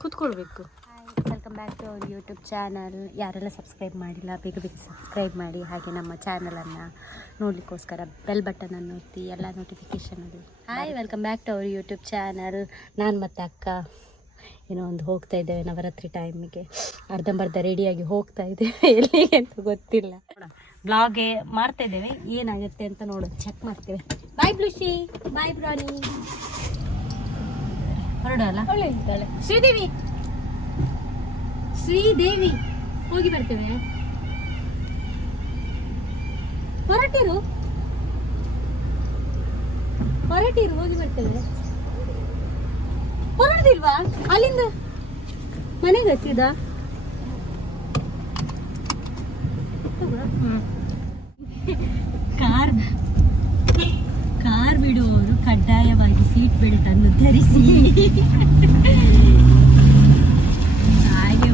ಕೂತ್ಕೊಳ್ಬೇಕು. Welcome back to our YouTube channel. ಯಾರೆಲ್ಲ subscribe ಮಾಡಿಲ್ಲ ಬೇಗ ಬೇಗ ಸಬ್ಸ್ಕ್ರೈಬ್ ಮಾಡಿ. ಹಾಗೆ ನಮ್ಮ ಚಾನಲನ್ನು ನೋಡಲಿಕ್ಕೋಸ್ಕರ ಬೆಲ್ ಬಟನನ್ನು ಒತ್ತಿ ಎಲ್ಲ ನೋಟಿಫಿಕೇಷನ್ ಅದು. Hi, welcome back to our YouTube channel. ನಾನು ಮತ್ತು ಅಕ್ಕ ಏನೋ ಒಂದು ಹೋಗ್ತಾ ಇದ್ದೇವೆ ನವರಾತ್ರಿ ಟೈಮಿಗೆ. ಅರ್ಧಂಬರ್ಧ ರೆಡಿಯಾಗಿ ಹೋಗ್ತಾ ಇದ್ದೇವೆ, ಎಲ್ಲಿಗೆ ಅಂತ ಗೊತ್ತಿಲ್ಲ. ಬ್ಲಾಗೆ ಮಾಡ್ತಾ ಇದ್ದೇವೆ, ಏನಾಗುತ್ತೆ ಅಂತ ನೋಡೋದು, ಚೆಕ್ ಮಾಡ್ತೇವೆ. ಬಾಯ್ ಬ್ಲೂಶಿ, ಬಾಯ್ ಬ್ರಾನಿ. ಹೊರಡಲ್ಲ, ಒಳ್ಳೆ ಇದ್ದಾಳೆ ಶ್ರೀದೇವಿ. ಹೋಗಿ ಬರ್ತೇವೆ. ಹೊರಟಿರು ಹೋಗಿ ಬರ್ತೇವೆ. ಹೊರಡ್ದಿಲ್ವಾ ಅಲ್ಲಿಂದ ಮನೆಗೆ ಹಚ್ಚಿದ? ಕಾರ್ ಬಿಡುವವರು ಕಡ್ಡಾಯವಾಗಿ ಸೀಟ್ ಬೆಲ್ಟ್ ಅನ್ನು ಧರಿಸಿ. ಹಾಗೆ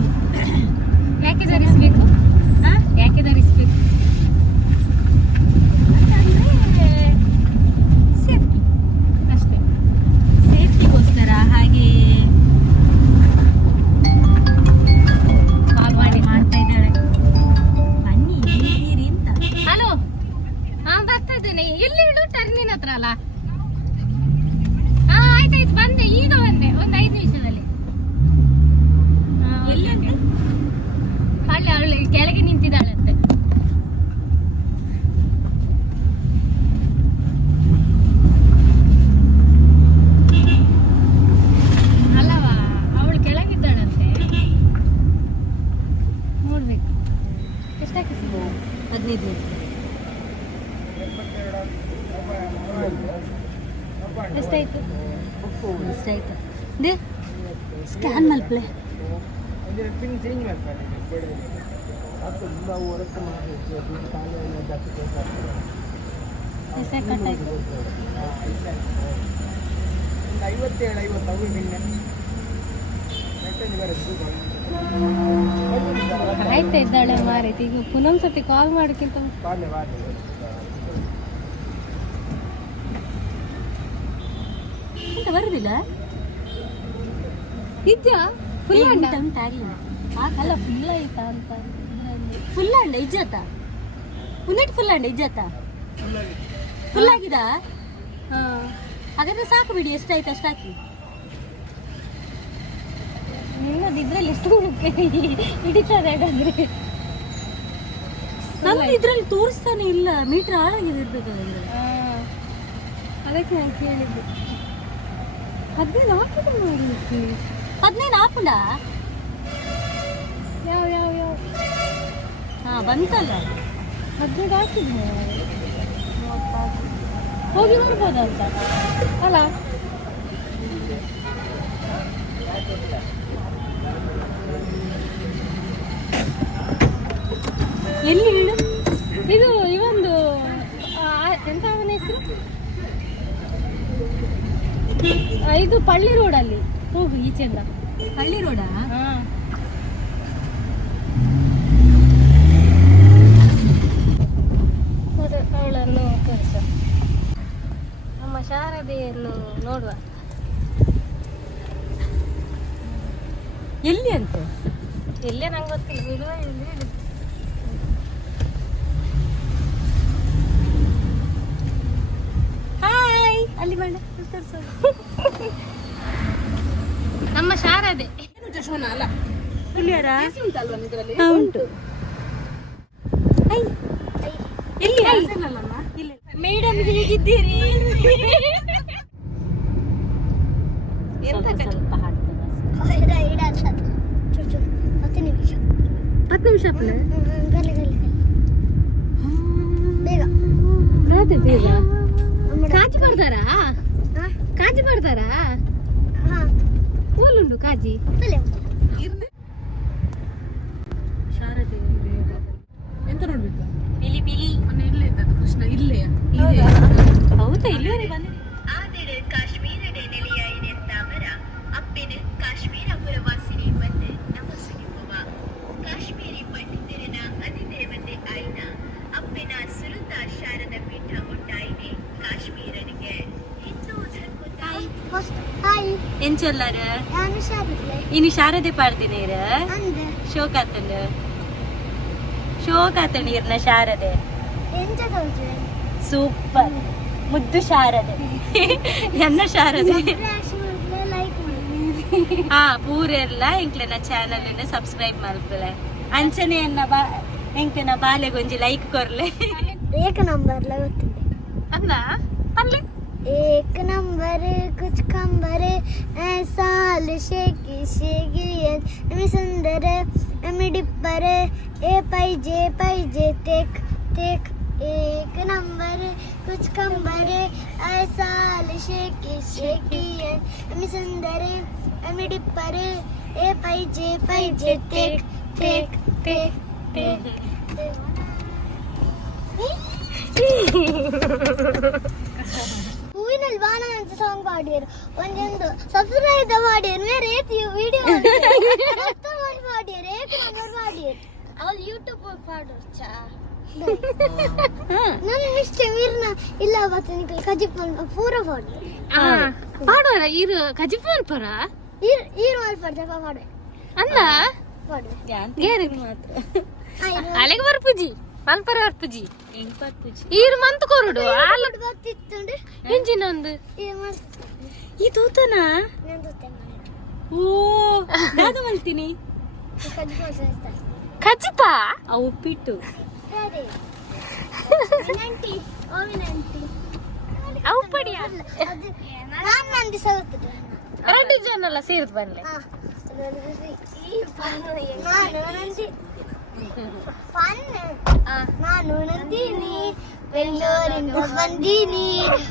ಯಾಕೆ ಧರಿಸಬೇಕು? ಯಾಕೆ ಧರಿಸಬೇಕು? ಸೇಫ್ಟಿ ಅಷ್ಟೇ, ಸೇಫ್ಟಿಗೋಸ್ಕರ. ಹಾಗೆ ಕಾಲ್ ಮಾಡಿ ಮಾಡ್ತಾ ಇದ್ದಾಳೆ, ಬನ್ನಿ ಹೇಗಿದ್ದೀರಿ ಅಂತ. ಹಲೋ, ಬರ್ತಾ ಇದ್ದೇನೆ. ಎಲ್ಲಿ ಇಡು? ಟರ್ನಿನ ಹತ್ರ ಅಲ್ಲ? ಆಯ್ತಾಯ್ತು, ಬಂದೆ, ಈಗ ಬಂದೆ, ಒಂದು 5 ನಿಮಿಷದಲ್ಲಿ. ಎಲ್ಲಿ ಅಂತ? ಅವಳು ಕೆಳಗೆ ನಿಂತಿದ್ದಾಳಂತೆ. ಅಲ್ಲವಾ, ಅವಳು ಕೆಳಗಿದ್ದಾಳಂತೆ. ನೋಡ್ಬೇಕು ಎಷ್ಟಾಗಿ ಸಿಗ. 15 ನಿಮಿಷ. ಎಷ್ಟಾಯ್ತು? ಸ್ಕ್ಯಾನ್ ಮಲ್ಪಲೆ ಆಯ್ತಾ ಇದ್ದಾಳೆ ಮಾರೈತಿ. ಈಗ ಪುನೊಂದ್ಸತಿ ಕಾಲ್ ಮಾಡೋಕ್ಕಿಂತ ಅಂತ ಬರುದಿಲ್ಲ. ನಿಜ ಫುಲ್ ಅಲ್ಲ, ಫುಲ್ ಆಯ್ತಾ ಅಂತ. ಫುಲ್ ಅಂಡ ಇಜ್ಜತ್ತ ಉನ್ನಟ್ ಫುಲ್ ಅಂಡ ಇಜ್ಜತ್ತ ಫುಲ್ ಆಗಿದ. ಹಾಗಾದ್ರೆ ಸಾಕು ಬಿಡಿ, ಎಷ್ಟಾಯ್ತು ಅಷ್ಟಾಕಿ. ನಿಮ್ಮದು ಇದ್ರಲ್ಲಿ ಎಷ್ಟು ಹಿಡಿತಾರೆ ಹಾಗಾದ್ರೆ? ನಮ್ದು ಇದ್ರಲ್ಲಿ ತೋರಿಸ್ತಾನೆ ಇಲ್ಲ, ಮೀಟರ್ ಹಾಳಾಗಿದೆ ಇರ್ಬೇಕಾದ್ರೆ. ಅದಕ್ಕೆ ನಾನು ಕೇಳಿದ್ದು. 15 ಹಾಕಿದ್ರು ನೋಡಿ. 15 ಹಾಕುಂಡ? ಯಾವ ಬಂತಲ್ಲ, 15 ಹಾಕಿದ್ವಿ. ಹೋಗಿ ಬರ್ಬೋದಂತ ಅಲ್ಲ? ಎಲ್ಲಿ ಹೇಳು? ಇದು ಇವೊಂದು ಎಂತ ಅವನ ಹೆಸರು? ಇದು ಪಳ್ಳಿ ರೋಡಲ್ಲಿ ಹೋಗು, ಈಚೆಂದ. ಹಳ್ಳಿ ರೋಡ? ಅವಳನ್ನು ತೋರಿಸ. ನಮ್ಮ ಶಾರದೆಯನ್ನು ನೋಡುವ. ಎಲ್ಲಿ ಅಂತ? ಎಲ್ಲೇ ನಂಗೆ ಗೊತ್ತಿಲ್ಲ, ಬಿಡುವ. ಎಲ್ಲಿ ಹಾಯ್, ಅಲ್ಲಿ ಬಣ್ಣ ನಮ್ಮ ಶಾರದೆ. ಉಂಟು. ಮೇಡಮ್ ಹೇಗಿದ್ದೀರಿ? ಸ್ವಲ್ಪ 10 ನಿಮಿಷ ಬೇಗ. ಕಾಜಿ ಬರ್ತಾರಾ? ಕಾಜಿ ಬರ್ತಾರಾ? ಓಲುಂಡು ಕಾಜಿ. ಶಾರದೆ ಎಂತ ನೋಡ್ಬೇಕು? ಬಿಲಿ ಬಿಲಿ ಇಲ್ಲೇ ಇದ್ದದ್ದು ಕೃಷ್ಣ. ಇಲ್ಲೇ ಹೌದಾ? ಇಲ್ಲಿವರೆಗೆ ಬಂದ. ಕಾಶ್ಮೀರದ ನೆಲೆಯಾಯಿನೆಂದಾವರ ಅಪ್ಪೆನ ಕಾಶ್ಮೀರ ಪುರವಾಸಿನಿ ಬಂದು ನಮಸ್ಸುವ ಕಾಶ್ಮೀರಿ ಪಂಡಿತರಿನ ಅಧಿದೇವತೆ ಆಯ್ನ ಅಪ್ಪೆನ ಸುರುತ ಶಾರದ ಪೀಠ ಉಂಟಾಯಿನೆ ಕಾಶ್ಮೀರನಿಗೆ ಹಿಂದೂ ಧರ್ಮದ ಎಂಚೊಲ್ಲಾರ ಇನ್ನು ಶಾರದೆ ಪಾಡ್ತೀನಿ ಶೋಕಾತಂಡು ಇರ್ನ ಶಾರದೆ ಸೂಪರ್ ಮುದ್ದು ಶಾರದೆ ಎನ್ನ ಶಾರದೆ ಹಾ ಪೂರೆಲ್ಲ ಎಂಕ್ಲೆನ ಚಾನಲ್ ಸಬ್ಸ್ಕ್ರೈಬ್ ಮಾಡ್ಕೊಳೆ ಅಂಚನೆ ಎಂಕನ ಬಾಲೆಗೊಂಜಿ ಲೈಕ್ ಕೊರ್ಲೆ एक नंबर लगुತ್ತದೆ ಅಂದ ಅಲ್ಲೇ एक नंबर कुछ खंबर ऐसा शेकी शेगी अमी सुंदर अमी डिप्पर ए पाइजे टेक टेक एक नंबर कुछ खंबर ऐसा शेकी शेगी अमी सुंदर अमी डिप्पर ए पाइजे टेक टेक टेक टेक ಹೂವಿನಲ್ಲಿ ಬಾಣ ಅಂತ ಸಾಂಗ್ ಪಾಡಿಯರು ಒಂದೊಂದು ಸಬ್ಸ್ಕ್ರೈಬ್ ಮಾಡಿಯರು ಬೇರೆ ವಿಡಿಯೋ ಮಾಡಿಯರು ಏಕ ನಂಬರ್ ಮಾಡಿಯರು ಅವ್ರು ಯೂಟ್ಯೂಬ್ ಪಾಡೋರ್ಚಾ ನನ್ನ ಇಷ್ಟ ವೀರ್ನ ಇಲ್ಲ ಬರ್ತೇನೆ ಕಜಿಪನ್ ಪೂರ ಪಾಡು ಪಾಡೋರ ಇರು ಕಜಿಪನ್ ಪರ ಈರು ಮಾಡ್ಪಾಡ್ದೆ ಪಾಡ್ವೆ ಅಂದ ಪಾಡ್ವೆ ಮಾತ್ರ ಅಲೆಗೆ ಬರ್ಪುಜಿ ಮಲ್ಪರ ಬರ್ಪುಜಿ ಈರು ಮಂತ್ ಕೊರುಡು ಆಲಡ್ ಬರ್ತಿತ್ತುಂಡು ಎಂಜಿನೊಂದು ಈ ತೂತನ ಓ ನಾನು ಮಲ್ತೀನಿ ಖಚಿತ ಉಪ್ಪಿಟ್ಟು ಅವು ಪಡಿಯ ನಾನು ನಂದಿ ಸಗುತ್ತದೆ ರೆಡ್ಡಿ ಜನಲ್ಲ ಸೇರಿದ್ ಬನ್ಲೆ ನಾನು ನಂದಿನಿ ಬೆಂಗಳೂರಿಂದ ಬಂದೀನಿ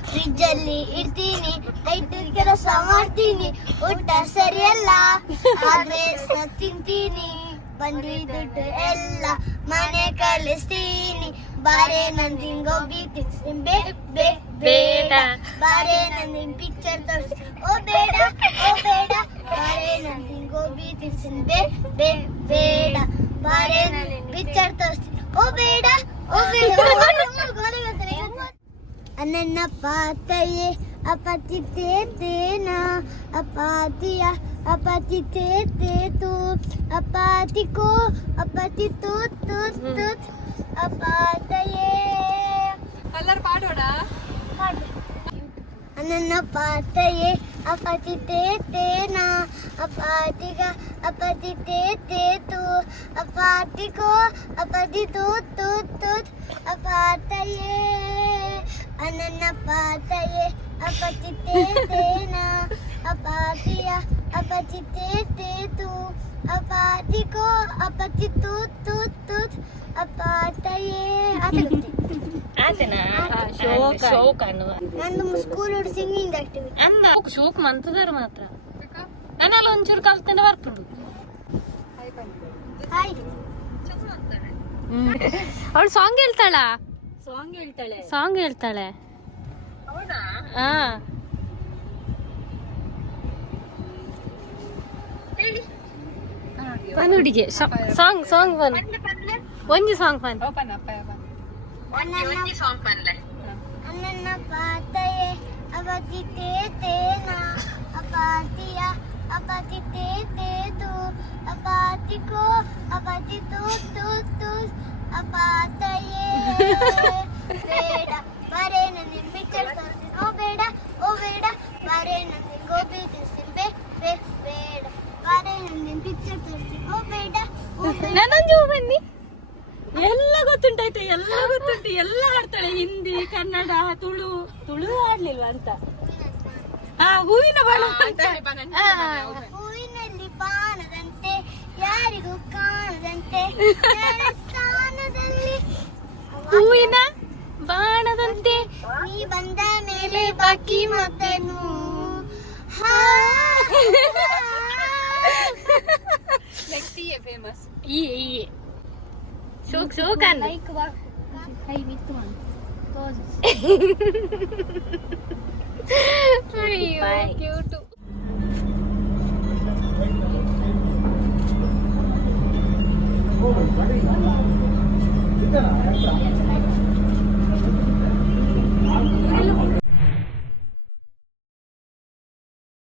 ಫ್ರಿಜ್ ಅಲ್ಲಿ ಇಡ್ತೀನಿ ನೈಟ್ ಕೆಲಸ ಮಾಡ್ತೀನಿ ಊಟ ಸರಿಯಲ್ಲ ಆದ್ರೆ ತಿಂತೀನಿ ಬಂದ್ವಿ ದುಡ್ಡು ಎಲ್ಲ ಮನೆ ಕಳಿಸ್ತೀನಿ ಬಾರೆ ನಂದಿನ್ ಗೋಬಿ ತಿನ್ಸಿ ಬೇಡ ಬಾರೆ ನಂದಿನ್ ಪಿಕ್ಚರ್ ತೋರಿಸಿ ಓ ಬೇಡ ಬಾರೆ ನಂದಿನ್ ಗೋಬಿ ತಿನ್ಸಿ ಬೇಡ ಬಾರೆ ನಂದಿನ್ ಪಿಕ್ಚರ್ ತೋರಿಸಿ ಓ ಬೇಡ ನನ್ನ ಪಾತಯೇ ಅಪತಿತೆ ತೇನಾ ಅಪಾತಿಯ ಅಪತಿತೆ ತೇತು ಅಪಾತಿಕೋ ಅಪತಿ ತೂತ್ ಅಪಾತಯೇ ಎಲ್ಲರೂ ಪಾಡೋಣ ನನ್ನ ಪಾತಯೇ ಅಪತಿತೆ ತೇನಾ ಅಪಾತಿಗ ಅಪತಿತೆ ತೇತು ಅಪಾತಿಕೋ ಅಪತಿ ತೂತ್ ಅಪಾತಯೇ ಅನನ್ನ ಪಾತಯೇ ಅಪತಿತೆ ತೇನಾ ಅಪಾತಿಯ ಅಪತಿತೆ ತೇತು ಅಪಾತಿಕೋ ಅಪತಿ ತೂತ್ ಅಪಾತಯೇ ನಂದು ಸ್ಕೂಲ್ ಸಿಂಗಿಂಗ್ ಆಕ್ಟಿವಿಟಿ ಅಂದ ಶೋಕ್ ಮಂತದಾರ ಮಾತ್ರ ನಾನೆಲ್ಲ ಒಂಚೂರು ಕಲ್ತಂಡ ಬರ್ಕೊಂಡು ಅವಳು ಸಾಂಗ್ ಹೇಳ್ತಾಳೆ ಹಾ ಹುಡುಗಿ ಸಾಂಗ್ ಬಂದು ಒಂಜಿ ಸಾಂಗ್ ಬಂದು ನನ್ನ ಪಾತಯೇ ಅಪತಿತೆ ತೇನಾ ಅಪಾತಿಯ ಅಪತಿತೆ ತೇತು ಅಪಾತಿಕೋ ಅಪತಿ ತೂತ್ ಅಪಾತಯೇ ಬೇಡ ಬಾರೆ ನಂದಿನ್ ಪಿಕ್ಚರ್ ತೋರಿಸಿ ಓ ಬೇಡ ಬಾರೆ ನಂದಿನ್ ಗೋಬಿ ತಿನ್ಸಿ ಬೇಡ ಬಾರೆ ನಂದಿನ್ ಪಿಕ್ಚರ್ ತೋರಿಸಿ ಓ ಬೇಡ ನಾನೊಂದು ಬನ್ನಿ ಎಲ್ಲ ಗೊತ್ತುಂಟಾಯ್ತು ಎಲ್ಲ ಹಾಡ್ತಾಳೆ ಹಿಂದಿ ಕನ್ನಡ ತುಳು ಆಡ್ಲಿಲ್ವಾ ಅಂತ ಹೂವಿನ ಬಾಣ ಹೂವಿನಲ್ಲಿ ಬಾಣದಂತೆ ಯಾರಿಗೂ ಕಾಣದಂತೆ ಸ್ಥಾನದಲ್ಲಿ ಹೂವಿನ ಬಾಣದಂತೆ ನೀ ಬಂದ ಮೇಲೆ ಬಾಕಿ ಮತ್ತನು ಫೇಮಸ್ ಈ ಶೋಕ್ ಅನ್ನ ಕೈ ಬಿತ್ತು